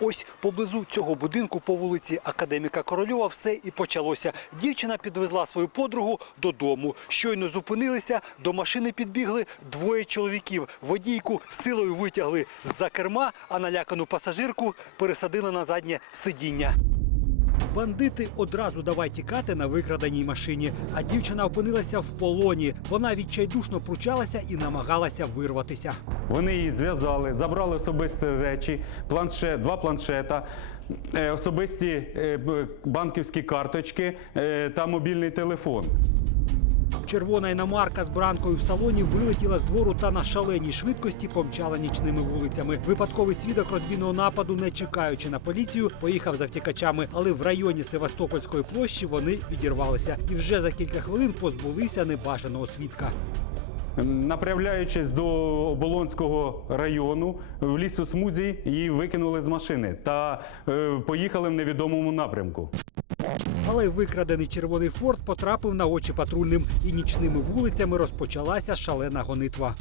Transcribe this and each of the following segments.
Ось поблизу цього будинку по вулиці Академіка Корольова все і почалося. Дівчина підвезла свою подругу додому. Щойно зупинилися, до машини підбігли двоє чоловіків. Водійку силою витягли з-за керма, а налякану пасажирку пересадили на заднє сидіння. Бандити одразу давай тікати на викраденій машині, а дівчина опинилася в полоні. Вона відчайдушно пручалася і намагалася вирватися. Вони її зв'язали, забрали особисті речі, планшет, два планшета, е, особисті е, банківські карточки е, та мобільний телефон. Червона іномарка з бранкою в салоні вилетіла з двору та на шаленій швидкості помчала нічними вулицями. Випадковий свідок розбійного нападу, не чекаючи на поліцію, поїхав за втікачами, але в районі Севастопольської площі вони відірвалися і вже за кілька хвилин позбулися небажаного свідка. Направляючись до Оболонського району, в лісосмузі її викинули з машини та е, поїхали в невідомому напрямку. Але викрадений червоний форт потрапив на очі патрульним, і нічними вулицями розпочалася шалена гонитва.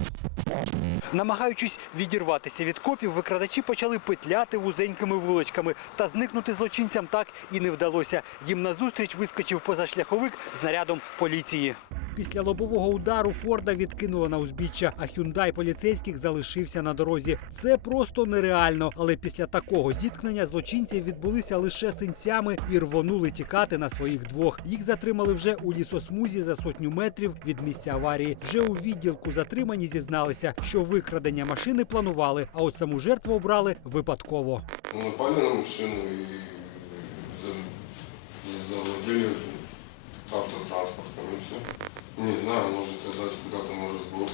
Намагаючись відірватися від копів, викрадачі почали петляти вузенькими вуличками. Та зникнути злочинцям так і не вдалося. Їм назустріч вискочив позашляховик з нарядом поліції. Після лобового удару Форда відкинуло на узбіччя, а Хюндай поліцейських залишився на дорозі. Це просто нереально. Але після такого зіткнення злочинці відбулися лише синцями і рвонули тікати на своїх двох. Їх затримали вже у лісосмузі за сотню метрів від місця аварії. Вже у відділку затримані зізналися, що викрадення машини планували, а от саму жертву обрали випадково. Напали на машину и за- Не знаю, может это куди там розбор.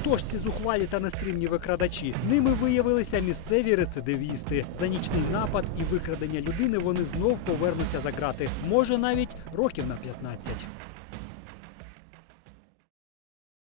Хто ж ці зухвалі та нестримні викрадачі? Ними виявилися місцеві рецидивісти. За нічний напад і викрадення людини вони знов повернуться за грати. Може навіть років на 15.